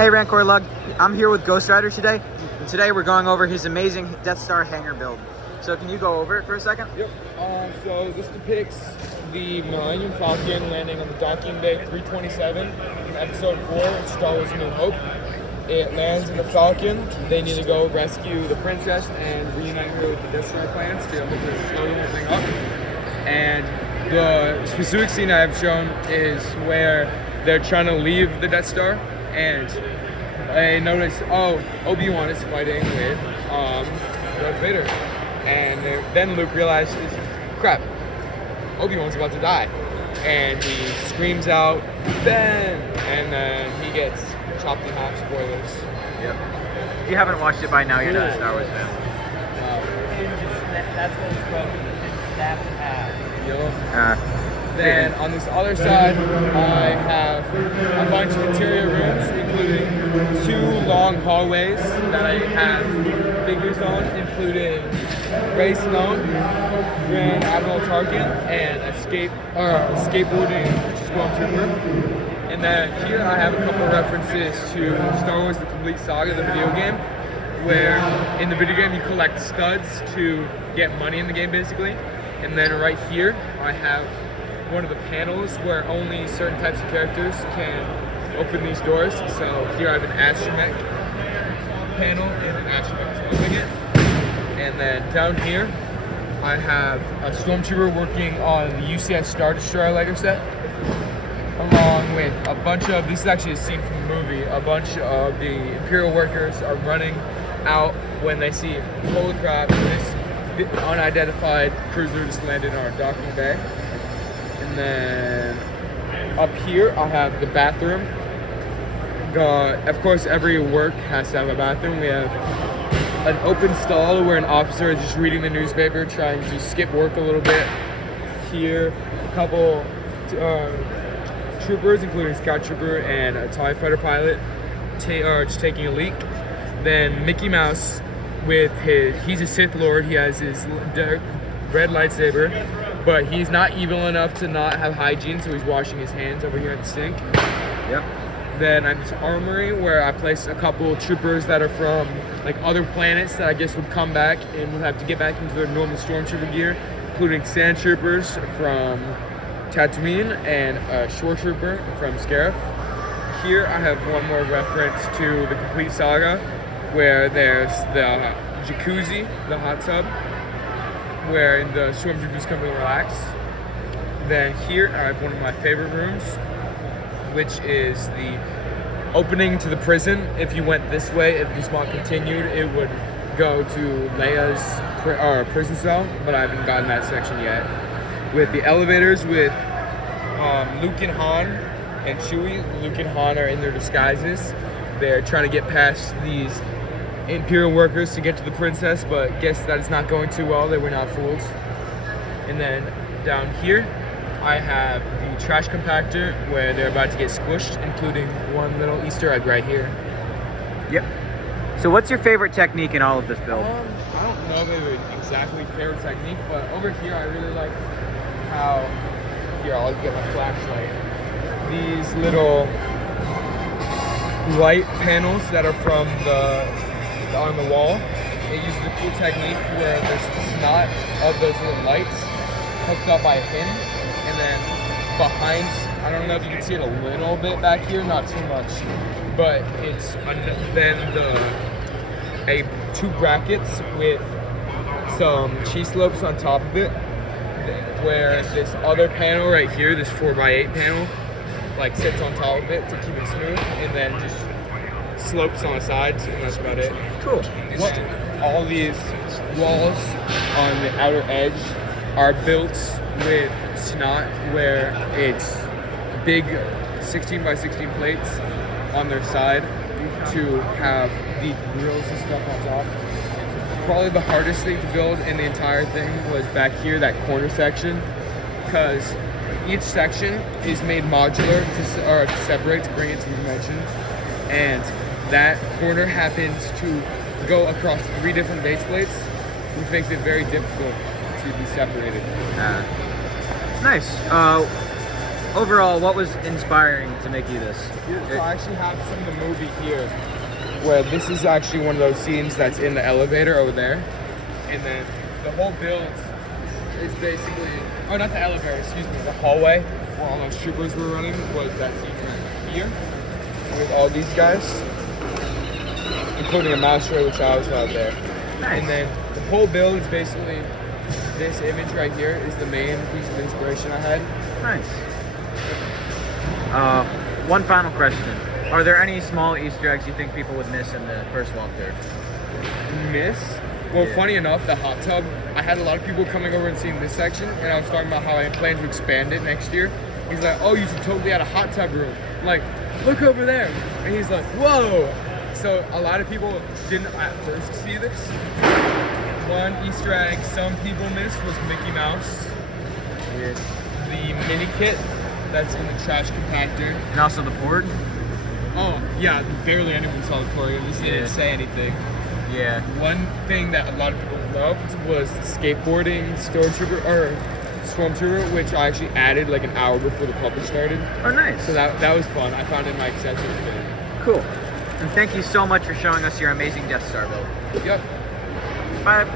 Hey Rancor Lug, I'm here with Ghost Rider today. Today we're going over his amazing Deathstar hangar build. So can you go over it for a second? Yep. So this depicts the Millennium Falcon landing on the docking bay 327 in episode 4 of Star Wars: A New Hope. It lands in the Falcon. They need to go rescue the princess and reunite her with the Deathstar plans to hopefully blow the whole thing up. And the specific scene I've shown is where they're trying to leave the Death Star, and I notice, Obi-Wan is fighting with Darth Vader. And then Luke realizes, crap, Obi-Wan's about to die. And he screams out, Ben! And then he gets chopped in half, spoilers. Yep. If you haven't watched it by now, you're not a Star Wars fan. That's what it's called, it's snapped in half. Yep. Then on this other side, I have a bunch of interior rooms, including 2 long hallways that I have figures on, including Rey Sloane, Grand Admiral Tarkin, and a skateboarding stormtrooper. And then here I have a couple of references to Star Wars: The Complete Saga, the video game, where in the video game you collect studs to get money in the game, basically. And then right here I have one of the panels where only certain types of characters can open these doors. So here I have an astromech panel and an astromech is opening it. And then down here I have a stormtrooper working on the UCS Star Destroyer Lego set, along with a bunch of, this is actually a scene from the movie, a bunch of the Imperial workers are running out when they see, holy crap, this unidentified cruiser just landed on our docking bay. And then up here I have the bathroom. Of course, every work has to have a bathroom. We have an open stall where an officer is just reading the newspaper, trying to skip work a little bit. Here, a couple troopers, including a scout trooper and a TIE fighter pilot, are just taking a leak. Then Mickey Mouse with he's a Sith Lord. He has his red lightsaber, but he's not evil enough to not have hygiene, so he's washing his hands over here at the sink. Yep. Then I have this armory where I place a couple troopers that are from like other planets that I guess would come back and would have to get back into their normal stormtrooper gear, including sand troopers from Tatooine and a shore trooper from Scarif. Here I have one more reference to the Complete Saga, where there's the jacuzzi, the hot tub, where the stormtroopers come to relax. Then here I have one of my favorite rooms, which is the opening to the prison. If you went this way, if the spot continued, it would go to Leia's prison cell, but I haven't gotten that section yet. With the elevators with Luke and Han and Chewie. Luke and Han are in their disguises. They're trying to get past these Imperial workers to get to the princess, but guess that is not going too well. They were not fooled. And then down here I have the trash compactor where they're about to get squished, including one little Easter egg right here. Yep. So what's your favorite technique in all of this build? I don't know if it was exactly favorite technique, but over here I really like how, here I'll get my flashlight, these little light panels that are from on the wall. It uses a cool technique where there's the snot of those little lights hooked up by a hinge, and then behind, I don't know if you can see it a little bit back here, not too much, but it's then two brackets with some cheese slopes on top of it, where this other panel right here, this 4x8 panel, like sits on top of it to keep it smooth, and then just slopes on the sides, and that's about it. Cool. All these walls on the outer edge are built with snot, where it's big 16 by 16 plates on their side to have the grills and stuff on top. Probably the hardest thing to build in the entire thing was back here, that corner section, because each section is made modular to separate, to bring it to dimension, and that corner happens to go across 3 different base plates, which makes it very difficult to be separated. Nice. overall, what was inspiring to make you this? So I actually have some of the movie here, where this is actually one of those scenes that's in the elevator over there, and then the whole build is basically, oh, not the elevator, excuse me, the hallway where all those troopers were running was that scene right here with all these guys, including a mouse tray, which I also have there. Nice. And then the whole build is basically this image right here is the main piece of inspiration I had. Nice. One final question. Are there any small Easter eggs you think people would miss in the first walkthrough? Well, Yeah. funny enough, the hot tub, I had a lot of people coming over and seeing this section, and I was talking about how I plan to expand it next year. He's like, oh, you should totally add a hot tub room. I'm like, look over there. And he's like, whoa. So a lot of people didn't at first see this. One Easter egg some people missed was Mickey Mouse. Yeah. The mini kit that's in the trash compactor. And also the board? Oh, yeah, barely anyone saw the choreo. This Yeah. didn't say anything. Yeah. One thing that a lot of people loved was skateboarding Stormtrooper, which I actually added like an hour before the publish started. Oh, nice. So that was fun. I found it in my accessories bin. Cool. And thank you so much for showing us your amazing Death Star build. Yep. Bye.